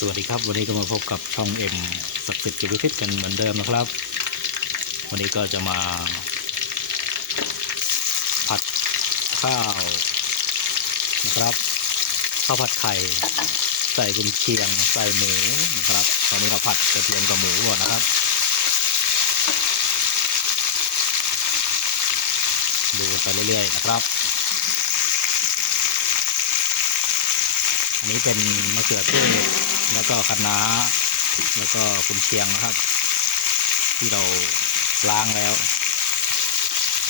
สวัสดีครับ วันนี้ก็มาพบกับช่องเอ็มศักดิ์สิทธิ์จุลพิษกันเหมือนเดิมนะครับ วันนี้ก็จะมา ผัดข้าวนะครับข้าวผัดไข่ ใส่กุนเชียงใส่หมูนะครับ ตอนนี้เราผัดกระเทียมกับหมูก่อนนะครับ ดูไปเรื่อยๆนะครับ อันนี้เป็นมะเขือเทศแล้วก็คะน้า แล้วก็กุนเชียงนะครับ ที่เราล้างแล้ว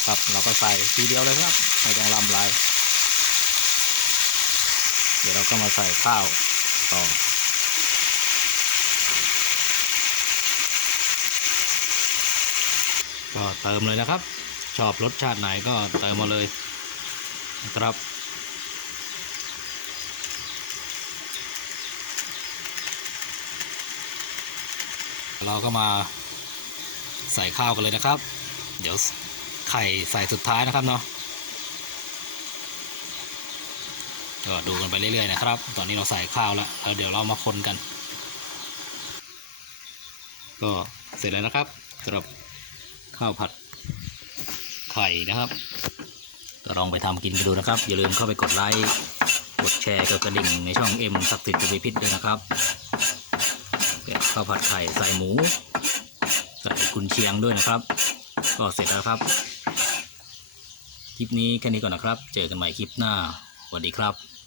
ครับเราก็ใส่ทีเดียวเลยครับไม่ต้องลำลายเดี๋ยวเราก็มาใส่ข้าวต่อก็เติมเลยนะครับ ชอบรสชาติไหนก็เติมมาเลยนะครับ เราก็มาใส่ข้าวกันเลยนะครับ เดี๋ยวไข่ใส่สุดท้ายนะครับเนาะก็ดูกันไปเรื่อยๆนะครับ ตอนนี้เราใส่ข้าวแล้วแล้วเดี๋ยวเรามาคนกัน ก็เสร็จแล้วนะครับสำหรับข้าวผัดไข่นะครับก็ลองไปทำกินกันดูนะครับ อย่าลืมเข้าไปกดไลค์ กดแชร์กดกระดิ่งในช่องเอ็มศักดิ์สิทธิ์วิพิษด้วยนะครับ ข้าวผัดไข่ใส่หมู ใส่กุนเชียงด้วยนะครับ ก็เสร็จแล้วครับ คลิปนี้แค่นี้ก่อนนะครับ เจอกันใหม่คลิปหน้าสวัสดีครับ